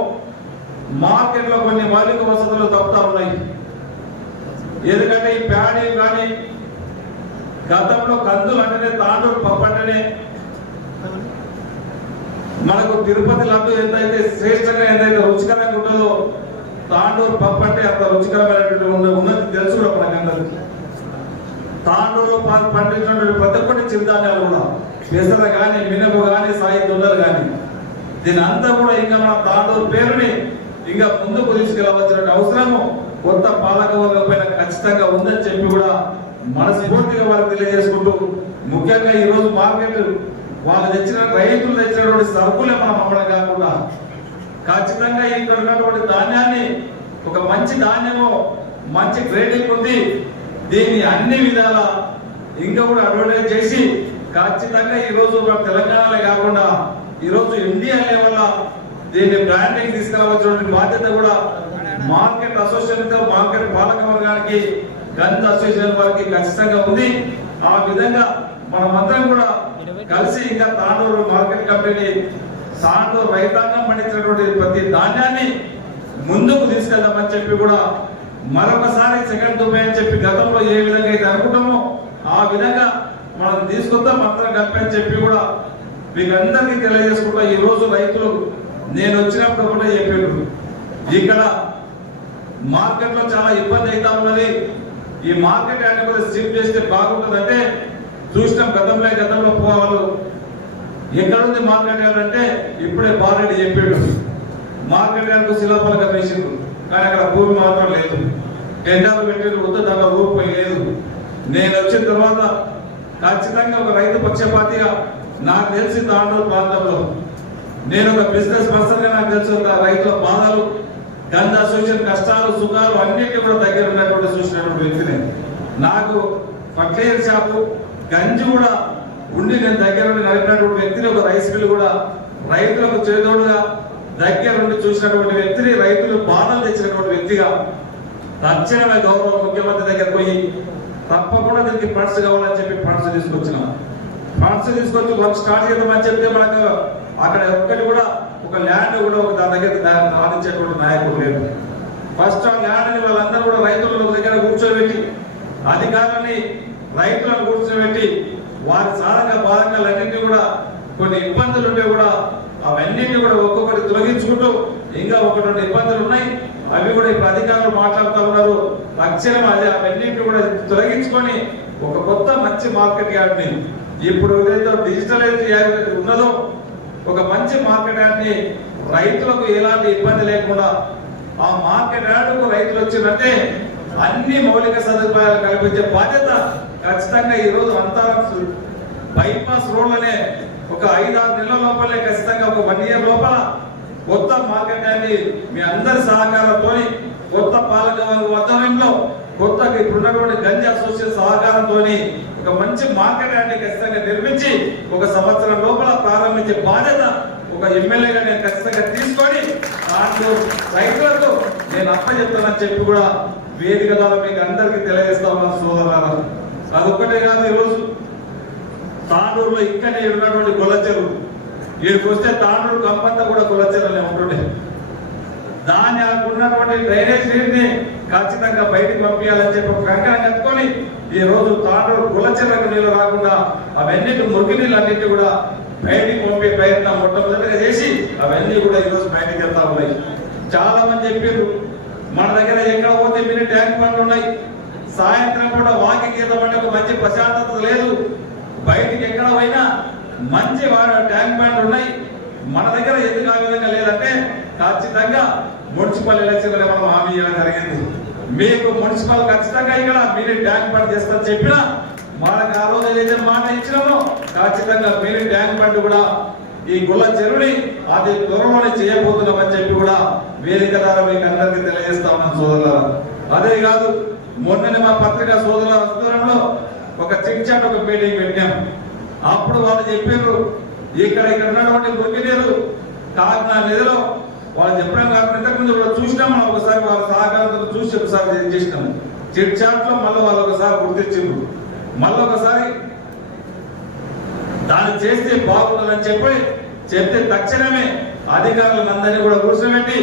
మార్కెట్ లో కొన్ని మౌలిక వసతులు తప్పుతా ఉన్నాయి. ఎందుకంటే ఈ ప్యాడీ కానీ గతంలో కందులు అంటేనే, తాండూరు పప్పు అంటేనే మనకు తిరుపతి లడ్డు ఎంతైతే శ్రేష్టంగా ఎంతైతే రుచికరంగా ఉంటుందో తాండూరు పప్పు అంటే అంత రుచికరమైనటువంటి ఉన్నది తెలుసు కూడా మనకందరికి. తాండూరులో పండించినటువంటి ప్రతి ఒక్కటి చిరుధాన్యాలు కూడా, పెసర కానీ, మినప కానీ, సాయి దుండలు కానీ, దీని అంతా కూడా ఇంకా మన తాండూరు పేరుని ఇంకా ముందుకు తీసుకెళ్ళవలసిన అవసరము కొత్త పాలకవర్గం పైన ఖచ్చితంగా ఉందని చెప్పి కూడా మనస్ఫూర్తిగా వారికి తెలియజేసుకుంటూ, ముఖ్యంగా ఈ రోజు మార్కెట్ వాళ్ళు తెచ్చిన రైతులు తెచ్చినటువంటి సరుకులే మనం అమ్మడం కాకుండా ఖచ్చితంగా ఇక్కడ ఉన్నటువంటి ధాన్యాన్ని ఒక మంచి ధాన్యము, మంచి గ్రేడింగ్ ఉంది, దీన్ని అన్ని విధాల ఇంకా కూడా అడ్వర్టైజ్ చేసి ఖచ్చితంగా ఈ రోజు తెలంగాణలో కాకుండా ఈ రోజు ఇండియా లెవెల్లో దీన్ని బ్రాండింగ్ తీసుకురావాల్సిన బాధ్యత కూడా మార్కెట్ అసోసియేషన్ తో, మార్కెట్ పాలక వర్గానికి, గంధ అసోసియేషన్ వారికి ఖచ్చితంగా ఉంది. ఆ విధంగా మనమందరం కూడా కలిసి ఇంకా తాండూరు మార్కెట్ కంపెనీ, తాండూరు రైతాంగం పండించినటువంటి ప్రతి ధాన్యాన్ని ముందుకు తీసుకెళ్దామని చెప్పి కూడా మరొకసారి సెకండ్ దుబాయ్ అని చెప్పి గతంలో ఏ విధంగా అయితే అనుకుంటామో ఆ విధంగా మనం తీసుకొద్దాం అందరం కలిపి అని చెప్పి కూడా మీకు అందరికీ తెలియజేసుకుంటా. ఈ రోజు రైతులు నేను వచ్చినప్పుడు కూడా చెప్పారు, ఇక్కడ మార్కెట్ లో చాలా ఇబ్బంది అవుతా ఉన్నది, ఈ మార్కెట్ యార్డ్ కూడా షిఫ్ట్ చేస్తే బాగుంటుందంటే చూసినాం. గతంలో వాళ్ళు ఎక్కడుంది మార్కెట్ యార్డ్ అంటే ఇప్పుడే బారెడ్డి చెప్పాడు, మార్కెట్ యార్డ్ శిలాపలక వేసిండ్రు కానీ అక్కడ భూమి మాత్రం లేదు, టెండర్లు పెట్టిన వద్దు దాంట్లో రూపాయి లేదు. నేను వచ్చిన తర్వాత ఖచ్చితంగా ఒక రైతు పక్షపాతిగా నాకు తెలిసి తాండూరు ప్రాంతంలో నేను ఒక బిజినెస్ పర్సన్ గా నాకు తెలుసు రైతుల బాధలు, గంధ అసోసియేషన్ కష్టాలు, సుఖాలు అన్నింటి కూడా దగ్గర ఉన్నటువంటి చూసినటువంటి వ్యక్తిని. నాకు ఫర్టిలైజర్ షాపు, గంజి కూడా ఉండి నేను దగ్గర ఉండి నడిపినటువంటి వ్యక్తిని, ఒక రైస్ మిల్ కూడా రైతులకు చేదోడుగా దగ్గర ఉండి చూసినటువంటి వ్యక్తిని, రైతులు బాధలు తెచ్చినటువంటి వ్యక్తిగా తక్షణమే గౌరవ ముఖ్యమంత్రి దగ్గర పోయి తప్పకుండా దీనికి ఫండ్స్ కావాలని చెప్పి ఫండ్స్ తీసుకొచ్చినాం. ఫండ్స్ తీసుకొచ్చి వర్క్ స్టార్ట్ చేద్దామని చెప్తే మనకు అక్కడ ఒక్కటి కూడా ఒక ల్యాండ్ కూడా ఒక దాని దగ్గర రాణించేటువంటి నాయకుడు లేదు. ఫస్ట్ ఆ ల్యాండ్ని వాళ్ళందరూ కూడా రైతుల దగ్గర కూర్చోబెట్టి అధికారులని రైతులను కూర్చోబెట్టి వారి సాధక బాధకాలన్నింటినీ కూడా కొన్ని ఇబ్బందులు ఉంటే కూడా అవన్నింటినీ కూడా ఒక్కొక్కటి తొలగించుకుంటూ ఇంకా ఒకటి రెండు ఇబ్బందులు ఉన్నాయి, అవి కూడా ఇప్పుడు అధికారులు మాట్లాడుతూ ఉన్నారు. తక్షణం అదే అవన్నింటినీ కూడా తొలగించుకొని ఒక కొత్త మంచి మార్కెట్ యార్డ్ని ఇప్పుడు ఏదైతే డిజిటలైజ్ ఉన్నదో ఒక మంచి మార్కెట్ యార్డ్ని రైతులకు ఎలాంటి ఇబ్బంది లేకుండా ఆ మార్కెట్ యార్డుకు రైతులు వచ్చిందంటే అన్ని మౌలిక సదుపాయాలు కల్పించే బాధ్యత ఖచ్చితంగా ఈ రోజు అంతా బైపాస్ రోడ్లనే ఒక 5-6 నెలల లోపలే ఖచ్చితంగా ఒక 1 year లోపల కొత్త మార్కెట్ యార్డ్ని మీ అందరి సహకారంతో కొత్త పాలక ఆధ్వర్యంలో కొత్త ఇప్పుడున్నటువంటి గంజి అసోసియేషన్ సహకారంతో ఒక మంచి మార్కెట్ యార్డ్ని ఖచ్చితంగా నిర్మించి 1 సంవత్సరం లోపల ప్రారంభించే బాధ్యత ఒక ఎమ్మెల్యేగా నేను ఖచ్చితంగా తీసుకొని దాంట్లో రైతులకు నేను అప్పచెప్తానని చెప్పి కూడా వేదిక ద్వారా మీకు అందరికీ తెలియజేస్తా ఉన్నాను సోదరులారా. అదొక్కటే కాదు, ఈరోజు తాండూరులో ఇక్కడే ఉన్నటువంటి గొల్లచెరువు వీడికి వస్తే తాండూరు కంపంతా కూడా గొల్లచెరువులే ఉంటుండే. దాన్ని ఉన్నటువంటి డ్రైనేజ్ నీటిని ఖచ్చితంగా బయటికి పంపించాలని చెప్పి ఒక కంకణం కట్టుకొని ఈ రోజు తాండూరు గొల్లచెరువులకు నీళ్లు రాకుండా అవన్నిటి మురికి నీళ్ళు అన్నింటి కూడా బయటికి పంపే ప్రయత్నం మొట్టమొదటిగా చేసి అవన్నీ కూడా ఈరోజు బయటకు వెళ్తా ఉన్నాయి. చాలా మంది చెప్పారు మన దగ్గర ఎక్కడ పోతే మినీ ట్యాంక్ బండ్లు ఉన్నాయి, సాయంత్రం కూడా వాకింగ్ చేద్దామంటే ఒక మంచి ప్రశాంతత లేదు, బయటికి ఎక్కడ పోయినా మంచి ట్యాంక్ బండ్లు ఉన్నాయి. మన దగ్గర ఎందుకు ఆ విధంగా లేదంటే ఖచ్చితంగా మున్సిపల్ ఎలక్షన్లో మనం హామీ ఇవ్వడం జరిగింది. మీకు మున్సిపల్ ఖచ్చితంగా ఇక్కడ మినీ ట్యాంక్ బండ్ చేస్తారని చెప్పినా మనకు ఆ రోజు ఏదైతే మాట ఇచ్చినామో ఖచ్చితంగా మినీ ట్యాంక్ బండ్ కూడా ఈ గుల్ల చెరువుని అది త్వరలోనే చేయబోతున్నామని చెప్పి కూడా వేదిక ద్వారా మీకు అందరికీ తెలియజేస్తా ఉన్నాం సోదరులారా. అదే కాదు, మొన్ననే మా పత్రికా సోదరుల ఆధ్వర్యంలో ఒక చిట్ చాట్ ఒక మీటింగ్ పెట్టాం. అప్పుడు వాళ్ళు చెప్పారు ఇక్కడ ఉన్నటువంటి మురికి నీరు కాకినాడ నదిలో వాళ్ళు చెప్పడం కాకుండా ఇంతకుముందు కూడా చూసినాం మనం, ఒకసారి వాళ్ళ సహకారంతో చూసి ఒకసారి చేసినాము. చిట్ చాట్ లో మళ్ళీ వాళ్ళు ఒకసారి గుర్తించారు, మళ్ళీ ఒకసారి దాన్ని చేస్తే బాగుంటుందని చెప్తే తక్షణమే అధికారులందరినీ కూడా కూర్చోబెట్టి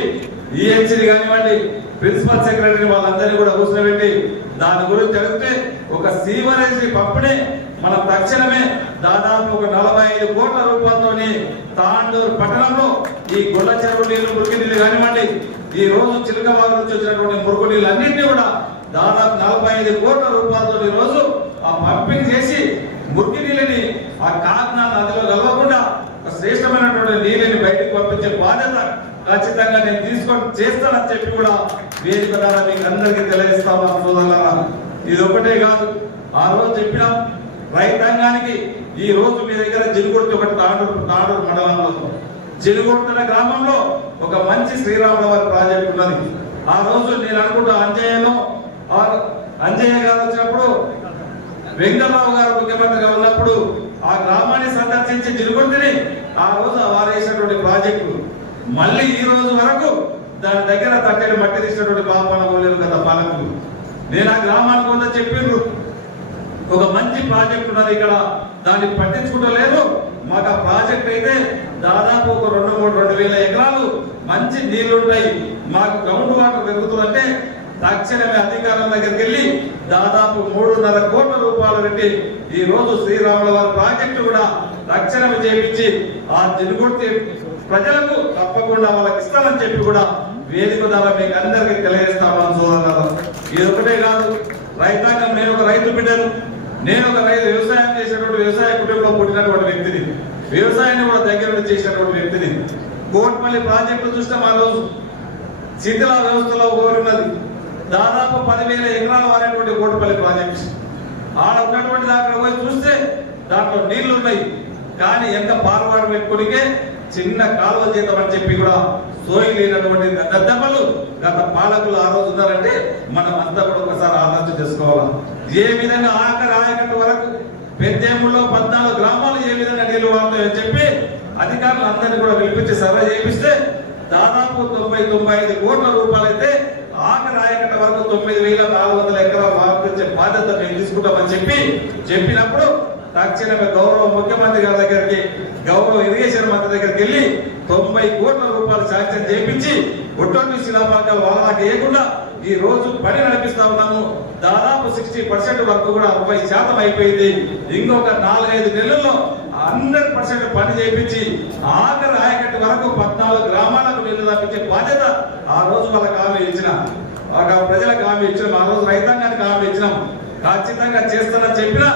ఈఎన్సీని కానివ్వండి ప్రిన్సిపల్ సెక్రటరీ వాళ్ళందరినీ కూడా కూర్చోబెట్టి దాని గురించి తెలిస్తే ఒక సీవరేజ్ పంపిణీ మనం తక్షణమే దాదాపు ఒక 45 కోట్ల రూపాయలతో తాండూరు పట్టణంలో ఈ గొల్ల చెరువు నీళ్లు మురికి నీళ్లు కానివ్వండి ఈ రోజు చిలకబాగు నుంచి వచ్చినటువంటి మురుగు నీళ్ళు అన్నింటినీ కూడా దాదాపు 45 కోట్ల రూపాయలతో ఈ రోజు ఆ పంపింగ్ చేసి మురికి నీళ్ళని ఆ కాకినాడ నదిలో కలవకుండా శ్రేష్టమైనటువంటి నీళ్ళని బయటకు పంపించే బాధ్యత ఖచ్చితంగా నేను తీసుకొని చేస్తానని చెప్పి కూడా వేదిక ద్వారా మీకు అందరికీ తెలియజేస్తా ఉన్నాను సోదరులారా. ఇది ఒకటే కాదు, ఆ రోజు చెప్పినాం రైతాంగానికి ఈ రోజు మీ దగ్గర జిలుగుర్తి ఒకటి తాండూరు మండలంలో జిలుగుర్తున్న గ్రామంలో ఒక మంచి శ్రీరాముల వారి ప్రాజెక్ట్ ఉన్నది. ఆ రోజు నేను అనుకుంటా అంజయ్య గారు వచ్చినప్పుడు వెంకటరావు గారు ముఖ్యమంత్రిగా ఉన్నప్పుడు ఆ గ్రామాన్ని సందర్శించి జిలుగుర్తిని ఆ రోజు వారు వేసినటువంటి ప్రాజెక్టు మళ్ళీ ఈ రోజు వరకు దాని దగ్గర తట్టడి మట్టి తీసినటువంటి పాపన లేదు కదా పాలకులు. నేను ఆ గ్రామానికి కొంత చెప్పిండ్రు ఒక మంచి ప్రాజెక్ట్ ఉన్నది ఇక్కడ, దాన్ని పట్టించుకోవట్లేదు. మాకు ఆ ప్రాజెక్ట్ అయితే దాదాపు ఒక 2,000 ఎకరాలు మంచి నీళ్లుంటాయి, మాకు గ్రౌండ్ వాటర్ పెరుగుతుందంటే తక్షణమే అధికారుల దగ్గరికి వెళ్ళి దాదాపు 3.5 కోట్ల రూపాయలు పెట్టి ఈ రోజు శ్రీరాముల వారి ప్రాజెక్టు కూడా తక్షణమే చేయించి ఆ జిలుగుర్తి ప్రజలకు తప్పకుండా వాళ్ళకి ఇస్తానని చెప్పి కూడా వేదిక ద్వారా మీకు అందరికీ తెలియజేస్తామని సోదరులారా. ఇది ఒకటే కాదు, రైతాంగం నేను ఒక రైతు బిడ్డను, నేను ఒక వ్యవసాయం చేసినటువంటి వ్యవసాయ కుటుంబంలో పుట్టినటువంటి వ్యక్తిని, వ్యవసాయాన్ని కూడా దగ్గర చేసినటువంటి వ్యక్తిని. కోట్పల్లి ప్రాజెక్టు చూస్తాం, ఆ రోజు శిథిల వ్యవస్థలో ఉన్నది దాదాపు 10,000 ఎకరాలు వారేటువంటి కోట్పల్లి ప్రాజెక్ట్. ఆడ ఉన్నటువంటి దాంట్లో పోయి చూస్తే దాంట్లో నీళ్లు ఉన్నాయి, కానీ ఎంత పాల్వాడు పెట్టుకునికే చిన్న కాలువ చేద్దామని చెప్పి కూడా సోయి లేనటువంటి దద్దమ్మలు గత పాలకులు ఆ రోజు ఉన్నారంటే మనం అంతా కూడా ఒకసారి ఆలోచన చేసుకోవాలా. ఏ విధంగా ఆఖరి ఆయకట్టు వరకు పెద్దేముల్లో 14 గ్రామాలు ఏ విధంగా నీళ్లు వాడుతాయని చెప్పి అధికారులు అందరినీ కూడా పిలిపించి సర్వే చేపిస్తే దాదాపు 90-95 కోట్ల రూపాయలు అయితే ఆఖరి ఆయకట్ట వరకు 9,400 ఎకరాలు వాడుకొచ్చే బాధ్యత మేము తీసుకుంటామని చెప్పినప్పుడు తక్షణమే గౌరవ ముఖ్యమంత్రి గారి దగ్గరికి, గౌరవ ఇరిగేషన్ మంత్రి దగ్గరికి వెళ్ళి 90 కోట్ల రూపాయలు శాంక్షన్ చేయించి ఒట్టొట్టి శిలాపాకాలు వాళ్ళకి వేయకుండా ఈ రోజు పని నడిపిస్తా ఉన్నాము. దాదాపు 60% వరకు కూడా 60% అయిపోయింది. ఇంకొక 4-5 నెలల్లో 100% పని చేయించి ఆఖరి ఆయకట్టు వరకు 14 గ్రామాలకు నీళ్లు తప్పించే బాధ్యత ఆ రోజు వాళ్ళకి హామీ ఇచ్చినాం, ప్రజలకు హామీ ఇచ్చినాం, ఆ రోజు రైతాంగానికి హామీ ఇచ్చినాం. ఖచ్చితంగా చేస్తానని చెప్పిన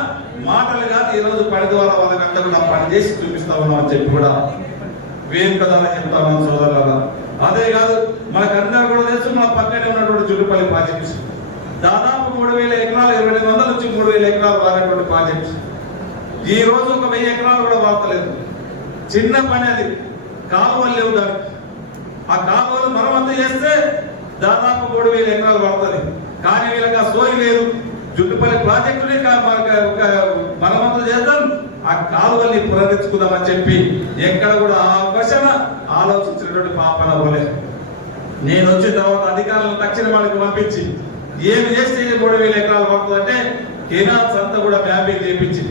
మాటలు కాదు, ఈ రోజు పని ద్వారా వాళ్ళకంతా కూడా పని చేసి చూపిస్తా ఉన్నాం అని చెప్పి కూడా వేదిక ద్వారా చెప్తా ఉన్నాం సోదరులారా. అదే కాదు, మనకందరూ కూడా తెలుసు, మన పక్కనే ఉన్నటువంటి జుట్టుపల్లి ప్రాజెక్ట్స్ దాదాపు 3000 ఎకరాలు 2,200 నుంచి 3,000 ఎకరాలు వారేటువంటి ప్రాజెక్ట్స్ ఈ రోజు ఒక 1000 ఎకరాలు కూడా వాడతలేదు. చిన్న పని అది, కాలువలు లేవు దానికి. ఆ కాలువలు మరమ్మతు చేస్తే దాదాపు 3,000 ఎకరాలు పడుతుంది. కానీ వీళ్ళకి ఆ సోయి లేదు. జుట్టుపల్లి ప్రాజెక్టుని మరమ్మతు చేద్దాం, ఆ కాలువల్ని పునరుద్ధరించుకుందామని చెప్పి ఎక్కడ కూడా ఆ అవకాశం ఆలోచించినటువంటి పాపన పోలేదు. నేను వచ్చిన తర్వాత అధికారులను తక్షణ వాళ్ళకి పంపించి ఏమి చేస్తే 3,000 ఎకరాలు పడుతుందంటే కెనాల్స్ అంతా కూడా మ్యాపింగ్ చేయించి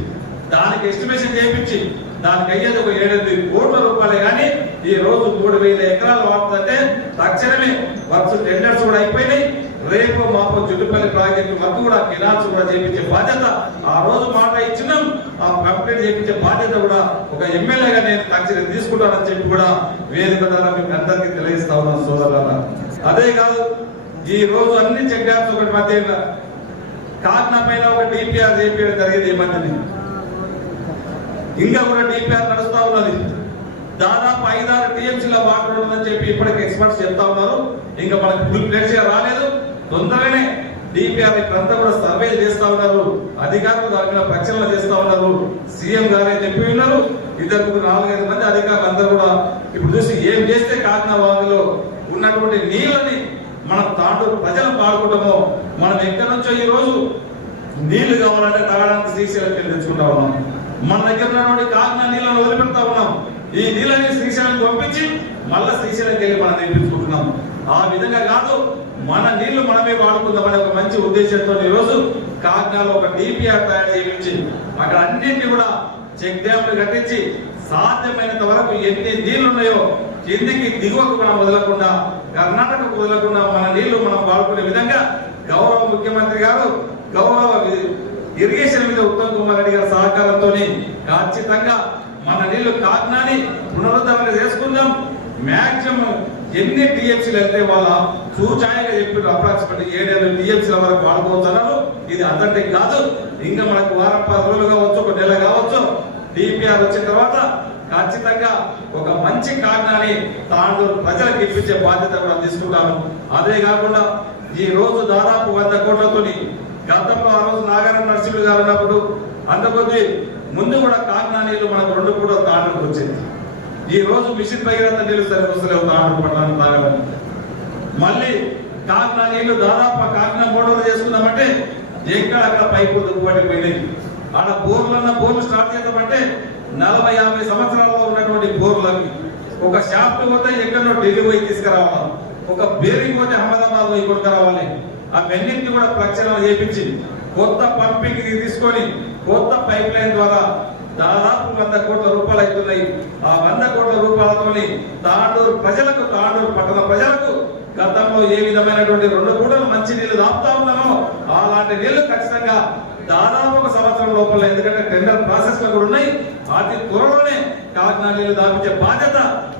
దానికి ఎస్టిమేషన్ చేయించి దానికి అయ్యేది ఒక 7-8 కోట్ల రూపాయలే. కానీ ఈ రోజు 3,000 ఎకరాలు వాడుతుందంటే తక్షణమే వర్క్స్ టెండర్స్ కూడా అయిపోయినాయి. రేపు మాపు జుట్టుపల్లి ప్రాజెక్టు వర్క్ కూడా కెనాల్స్ కూడా చేయించే బాధ్యత ఆ రోజు మాట ఇచ్చినాం. ఆ కంప్లీట్ చేయించే బాధ్యత కూడా ఒక ఎమ్మెల్యేగా నేను తక్షణం తీసుకుంటానని చెప్పి కూడా వేదిక ద్వారా మీకు అందరికీ తెలియజేస్తా ఉన్నాను సోదరులారా. అదే కాదు, ఈ రోజు అన్ని చెక్ డ్యామ్స్ ఒకటి మధ్య కాకినా పైన ఒక డిపిఆర్ చేయించడం జరిగింది. ఈ మధ్యని ఇంకా కూడా డిపిఆర్ నడుస్తా ఉన్నది. దాదాపు 5-6 టీఎంసీల వాటర్ ఉంటుందని చెప్పి ఇప్పటికి ఎక్స్పర్ట్స్ చెప్తా ఉన్నారు. ఇంకా మనకు ఫుల్ ప్లేస్ రాలేదు. తొందరగానే డిపిఆర్ ఇక్కడంతా కూడా సర్వేలు చేస్తా ఉన్నారు. అధికారులు దాని మీద ప్రక్షాళన చేస్తా ఉన్నారు. సీఎం గారే చెప్పి ఉన్నారు. 2-4-5 మంది అధికారులు అందరూ కూడా ఇప్పుడు చూసి ఏం చేస్తే కాకినా వాగులో ఉన్నటువంటి నీళ్ళని మనం తాండూరు ప్రజలు పాడుకుంటామో, మనం ఎక్కడి నుంచో ఈ రోజు నీళ్లు కావాలంటే తాగడానికి శ్రీశైలం తెచ్చుకుంటా ఉన్నాం. మన దగ్గర ఉన్నటువంటి కాకినా నీళ్ళని వదిలిపెడతా ఉన్నాం. ఈ నీళ్ళని శ్రీశైలం పంపించి మళ్ళా శ్రీశైలంకి వెళ్ళి మనం తెప్పించుకుంటున్నాం. ఆ విధంగా కాదు, మన నీళ్లు మనమే వాడుకుందామనే ఒక మంచి ఉద్దేశంతో ఈ రోజు కాకినాడలో ఒక డిపిఆర్ తయారు చేయించి అక్కడ అన్నింటినీ కూడా చెక్ డ్యామ్లు కట్టించి సాధ్యమైనంత వరకు ఎన్ని నీళ్లు ఉన్నాయో కిందికి దిగువకు మనం వదలకుండా, కర్ణాటకకు వదలకుండా మన నీళ్లు మనం వాడుకునే విధంగా గౌరవ ముఖ్యమంత్రి గారు, గౌరవ ఇరిగేషన్ మీద ఉత్తమ్ కుమార్ రెడ్డి గారి సహకారంతో ఖచ్చితంగా మన నీళ్లు కాకినాని పునరుద్ధరణ చేసుకుందాం. మాక్సిమం ఎన్ని టీఎంసీలు వెళ్తే వాళ్ళ సూచాయగా చెప్పి అప్రాక్సిమేట్ 7 టీఎంసీల వరకు వాడుకోవచ్చు. ఇది అంతటి కాదు, ఇంకా మనకు వారం 10 రోజులు కావచ్చు, ఒక నెల కావచ్చు. డిపిఆర్ వచ్చిన తర్వాత ఖచ్చితంగా ఒక మంచి కాకినాని తాండూరు ప్రజలకు ఇప్పించే బాధ్యత కూడా తీసుకుంటాము. అదే కాకుండా ఈ రోజు దాదాపు 100 కోట్లతోని గతంలో ఆ రోజు నాగారం నరసింహులు గారు ఉన్నప్పుడు అంతకొద్ది ముందు కూడా కాకినా నీళ్లు మనకు 2 కూడా తాండూరుకు వచ్చింది. ఈ రోజు మిషన్ భగీరథ నీళ్లు సరిపోలేవు తాండూరు పట్టణానికి తాగడానికి. మళ్ళీ కాకినా నీళ్లు దాదాపు కాకినా మోటార్లు చేసుకుందామంటే ఎక్కడక్కడ పైపు దుబ్బడిపోయినాయి. ఆడ బోర్లు స్టార్ట్ చేద్దామంటే 40-50 సంవత్సరాల్లో ఉన్నటువంటి బోర్లకి ఒక షాఫ్ట్ పోతే ఎక్కడో ఢిల్లీ పోయి తీసుకురావాలి, ఒక బేరింగ్ పోతే అహ్మదాబాద్ పోయి కొట్టుకురావాలి. అవన్నింటినీ కూడా ప్రక్షాళన చేయించి కొత్త పంపింగ్ తీసుకొని కొత్త పైప్ లైన్ ద్వారా దాదాపు 100 కోట్ల రూపాయలు అవుతున్నాయి. ఆ 100 కోట్ల రూపాయలతోని తాండూరు ప్రజలకు, తాండూరు పట్టణ ప్రజలకు గతంలో ఏ విధమైనటువంటి 2 కూడలు మంచి నీళ్లు దాపుతా ఉన్నామో అలాంటి నీళ్లు ఖచ్చితంగా దాదాపు 1 సంవత్సరం లోపల, ఎందుకంటే టెండర్ ప్రాసెస్ లో కూడా ఉన్నాయి, అతి త్వరలోనే కాకినాడ నీళ్లు దాపించే బాధ్యత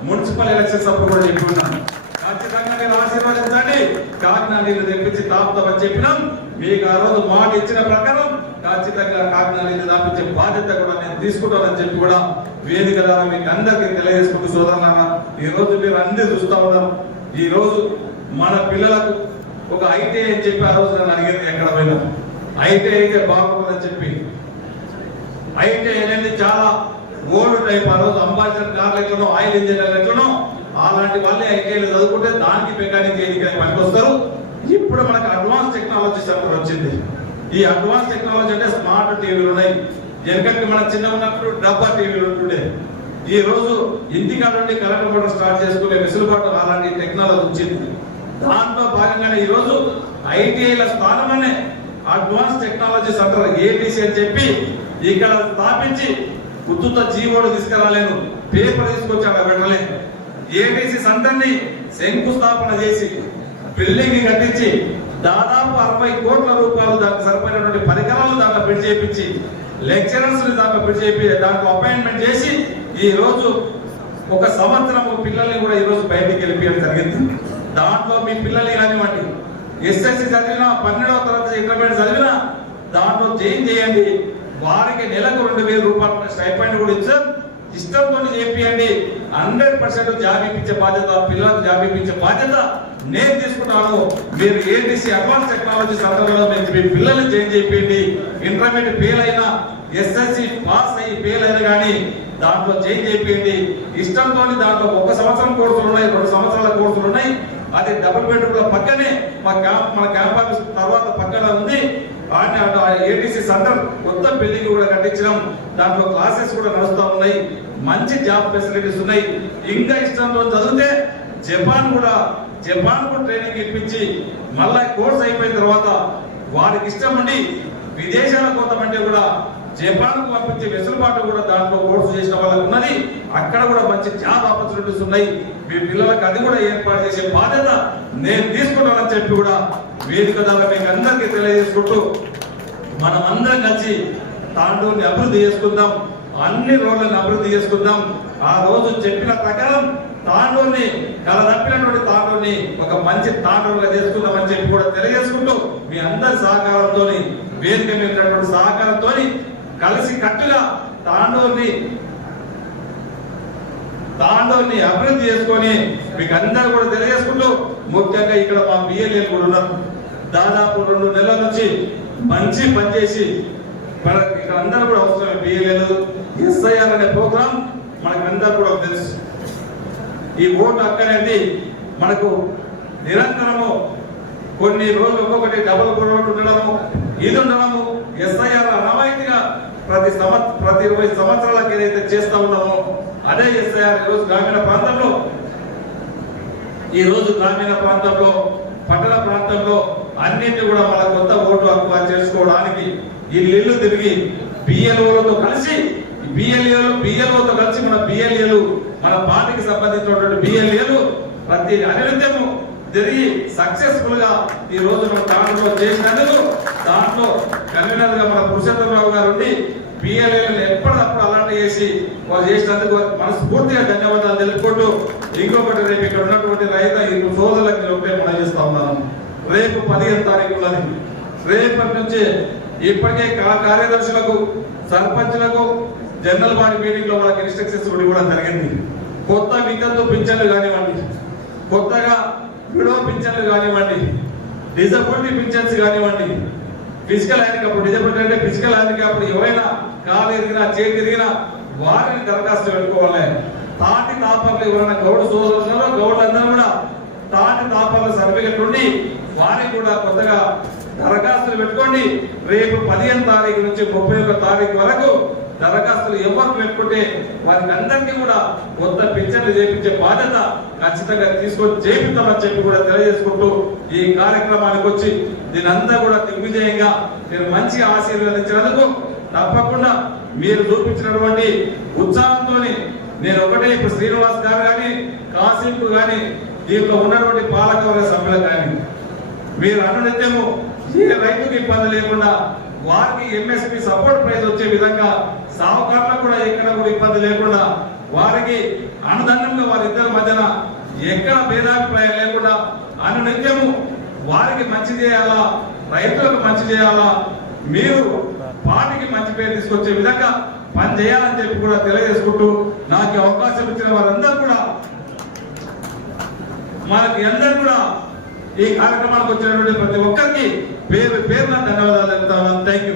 మున్సిపల్ ఎలక్షన్స్ అప్పుడు కూడా చెప్పుకున్నాను. ఖచ్చితంగా మీరు ఆశీర్వదించండి, కాకినాడ నీళ్లు తెప్పించి తాపుతామని చెప్పినాం. మీకు ఆ రోజు మాట ఇచ్చిన ప్రకారం ఖచ్చితంగా కాకినాడ నీళ్లు దాపించే బాధ్యత కూడా నేను తీసుకుంటానని చెప్పి కూడా వేదిక ద్వారా మీకు అందరికీ తెలియజేసుకుంటూ సోదరులారా, ఈ రోజు మీరు అన్ని చూస్తా ఉన్నారు. ఈ రోజు మన పిల్లలకు ఒక ఐటీఐ అని చెప్పి ఆ రోజు నన్ను అడిగింది ఎక్కడ పోయినా, ఐటీఐ అయితే బాగుంటుందని చెప్పి. ఐటీఐ అనేది చాలా ఓల్డ్ టైప్. ఆ రోజు అంబాసిడర్ కార్లు ఎట్లనో, ఆయిల్ ఇంజనీర్లు ఎట్లనో అలాంటి వాళ్ళే ఐటీఐలు చదువుకుంటే దానికి మెకానిక్ పనికొస్తారు. ఇప్పుడు మనకు అడ్వాన్స్ టెక్నాలజీ సెంటర్ వచ్చింది. ఈ అడ్వాన్స్ టెక్నాలజీ అంటే స్మార్ట్ టీవీలు ఉన్నాయి. వెనకటి మనం చిన్న ఉన్నప్పుడు డబ్బా టీవీలు ఉంటుండే. ఈ రోజు ఇంటికాడ నుండి కరెంట్ మోటార్ స్టార్ట్ చేసుకునే వెసులుబాటు అలాంటి టెక్నాలజీ వచ్చింది. దాంట్లో భాగంగానే ఈ రోజు ఐటీఐల స్థానమనే అడ్వాన్స్ టెక్నాలజీ సెంటర్ ఏటీసీ అని చెప్పి ఇక్కడ స్థాపించి ఉత్తుత జీవోడు తీసుకురాలేను, పేపర్ తీసుకొచ్చి అక్కడ పెట్టలే. ఏటీసీ సెంటర్ని శంకుస్థాపన చేసి బిల్డింగ్ కట్టించి దాదాపు 60 కోట్ల రూపాయలు దానికి సరిపోయినటువంటి పరికరాలు దాంట్లో పెట్టి చేయించి లెక్చరర్స్ దాంట్లో పెట్టి చేపి దాంట్లో అపాయింట్మెంట్ చేసి ఈ రోజు ఒక సంవత్సరం పిల్లల్ని కూడా ఈ రోజు బయటికి వెళ్ళిపోయడం జరిగింది. దాంట్లో మీ పిల్లల్ని కానివ్వండి ఎస్ఎస్సి చదివినా 12వ తరగతి ఇంటర్మీడియట్ చదివినా దాంట్లో జాయిన్ చేయండి. వారికి నెలకు 2000 రూపాయల స్టైపెండ్ కూడా ఇచ్చారు. ఇష్టంతో చేపియండి. 100% జాబ్ ఇప్పించే బాధ్యత, పిల్లలకు జాబ్ ఇప్పించే బాధ్యత నేను తీసుకుంటాను. మీరు ఏటీసీ అడ్వాన్స్ టెక్నాలజీ సందర్భంలో మీ పిల్లల్ని జాయిన్ చేయండి. ఇంటర్మీడియట్ ఫెయిల్ అయినా ఎస్ఎస్సి పాస్ అయ్యి ఫెయిల్ అయినా కానీ దాంట్లో జాయిన్ చేయండి. ఇష్టంతో దాంట్లో 1 సంవత్సరం కోర్సులు ఉన్నాయి, 2 సంవత్సరాల కోర్సులు ఉన్నాయి. అది డబుల్ బెడ్రూమ్ల పక్కనే మన క్యాంప్ ఆఫీస్ తర్వాత పక్కన ఉంది. ఏటీసీ సెంటర్ కొత్త బిల్డింగ్ కూడా కట్టించడం, దాంట్లో క్లాసెస్ కూడా నడుస్తూ ఉన్నాయి. మంచి జాబ్ ఫెసిలిటీస్ ఉన్నాయి. ఇంకా ఇష్టంతో చదివితే జపాన్ కు ట్రైనింగ్ ఇప్పించి మళ్ళా కోర్స్ అయిపోయిన తర్వాత వారికి ఇష్టం ఉండి విదేశాలకు పోతామంటే కూడా జపాన్ కు పంపించే వెసులుబాటు కూడా దాంట్లో కోర్సు చేసిన వాళ్ళకి ఉన్నది. అక్కడ కూడా మంచి జాబ్ ఆపర్చునిటీస్ ఉన్నాయి. మీ పిల్లలకు అది కూడా ఏర్పాటు చేసే బాధ్యత నేను తీసుకుంటానని చెప్పి కూడా వేదిక ద్వారా మీకు అందరికీ తెలియజేసుకుంటూ మనం అందరం కలిసి తాండూరుని అభివృద్ధి చేసుకుందాం. అన్ని రోడ్లను అభివృద్ధి చేసుకుందాం. ఆ రోజు చెప్పిన ప్రకారం తాండూరుని కలదప్పినటువంటి తాండూరుని ఒక మంచి తాండూరుగా చేసుకుందామని చెప్పి కూడా తెలియజేసుకుంటూ మీ అందరి సహకారంతో వేదిక మీద సహకారంతో కలిసి కట్టుగా తాండూరుని అభివృద్ధి చేసుకొని మీకు అందరూ కూడా తెలియజేసుకుంటూ ముఖ్యంగా ఇక్కడ మా బిఎల్ఏలు కూడా ఉన్నారు. దాదాపు 2 నెలల నుంచి మంచి పనిచేసి ఇక్కడ అందరూ కూడా అవసరం. బిఎల్ఏలు ఎస్ఐఆర్ అనే ప్రోగ్రాం మనకందరూ కూడా తెలుసు. ఈ ఓటు హక్కు అనేది మనకు నిరంతరము కొన్ని రోజులు ఒక్కొక్కటి డబుల్ ఓటు ఉండడము, ఇది ఉండడము, ఎస్ఐఆర్ అనవాయితీగా ప్రతి 20 సంవత్సరాలకు ఏదైతే చేస్తా ఉన్నామో అదే ఎస్ఐఆర్ ఈరోజు గ్రామీణ ప్రాంతంలో పట్టణ ప్రాంతంలో అన్నింటినీ కూడా మన కొత్త ఓటు హక్కు చేసుకోవడానికి ఇల్లు తిరిగి బిఎల్ఓలతో కలిసి మన బిఎల్ఏలు మన పార్టీకి సంబంధించినటువంటి బిఎల్ఏలు ప్రతి అనిరుద్ధము జరిగి సక్సెస్ఫుల్ గా ఈ రోజు మనం తాండూరులో చేసినందుకు దాంట్లో కన్వీనర్ గా మన పురుషోత్తమరావు గారు ఉండి బిఎల్ఏలను ఎప్పటికప్పుడు అలర్ట్ చేసి వాళ్ళు చేసినందుకు మనస్ఫూర్తిగా ధన్యవాదాలు తెలుపుకుంటూ ఇంకొకటి రేపు ఇక్కడ ఉన్నటువంటి రైతు సోదరులకు ఒకటే మనం చేస్తా ఉన్నాను. రేపు 15వ తారీఖు ఉన్నది. రేపటి నుంచి ఇప్పటికే కార్యదర్శులకు, సర్పంచులకు జనరల్ బాడీ మీటింగ్ లో వాళ్ళకి ఇన్స్ట్రక్షన్స్ కూడా జరిగింది. కొత్త వితంతు పింఛన్లు కానివ్వండి, కొత్తగా విడో పింఛన్లు కానివ్వండి, డిజబిలిటీ పింఛన్స్ కానివ్వండి, ఫిజికల్ హ్యాండిక్యాప్, డిజబిలిటీ అంటే ఫిజికల్ హ్యాండిక్యాప్ ఎవరైనా కాలు ఎదిగినా చేతి ఎదిగినా వారిని దరఖాస్తు పెట్టుకోవాలి. తాటి తాపర్లు ఎవరైనా గౌడ్ సోదరులు గౌడ్లందరూ కూడా తాటి తాపర్ల సర్టిఫికెట్ ఉండి వారికి కూడా కొత్తగా దరఖాస్తులు పెట్టుకోండి. రేపు 15వ తారీఖు నుంచి 31వ తారీఖు వరకు దరఖాస్తులు ఎవరు పెట్టుకుంటే వారికి అందరికీ కూడా కొత్త పింఛన్లు చేయించే బాధ్యత ఖచ్చితంగా తీసుకొని చేపిస్తామని చెప్పి కూడా తెలియజేసుకుంటూ ఈ కార్యక్రమానికి వచ్చి దీనంతా కూడా దిగ్విజయంగా నేను మంచిగా ఆశీర్వదించినందుకు తప్పకుండా మీరు చూపించినటువంటి ఉత్సాహంతో నేను ఒకటే ఇప్పుడు శ్రీనివాస్ గారు కానీ కాసింపు కానీ దీంట్లో ఉన్నటువంటి పాలకవర్గ సభ్యులకు కానీ మీరు అనునిత్యము ఏ రైతుకి ఇబ్బంది లేకుండా వారికి ఎంఎస్పి సపోర్ట్ ప్రైజ్ వచ్చే విధంగా సాహుకారులకు కూడా ఎక్కడ కూడా ఇబ్బంది లేకుండా వారికి అనుదండంగా వారిద్దరి మధ్యన ఎక్కడ భేదాభిప్రాయం లేకుండా అనునిత్యము వారికి మంచి చేయాలా, రైతులకు మంచి చేయాలా, మీరు పార్టీకి మంచి పేరు తీసుకొచ్చే విధంగా పని చేయాలని చెప్పి కూడా తెలియజేసుకుంటూ నాకు అవకాశం ఇచ్చిన వారందరూ కూడా మనకి అందరూ కూడా ఈ కార్యక్రమానికి వచ్చినటువంటి ప్రతి ఒక్కరికి పేరున ధన్యవాదాలు చెప్తాను. Thank you.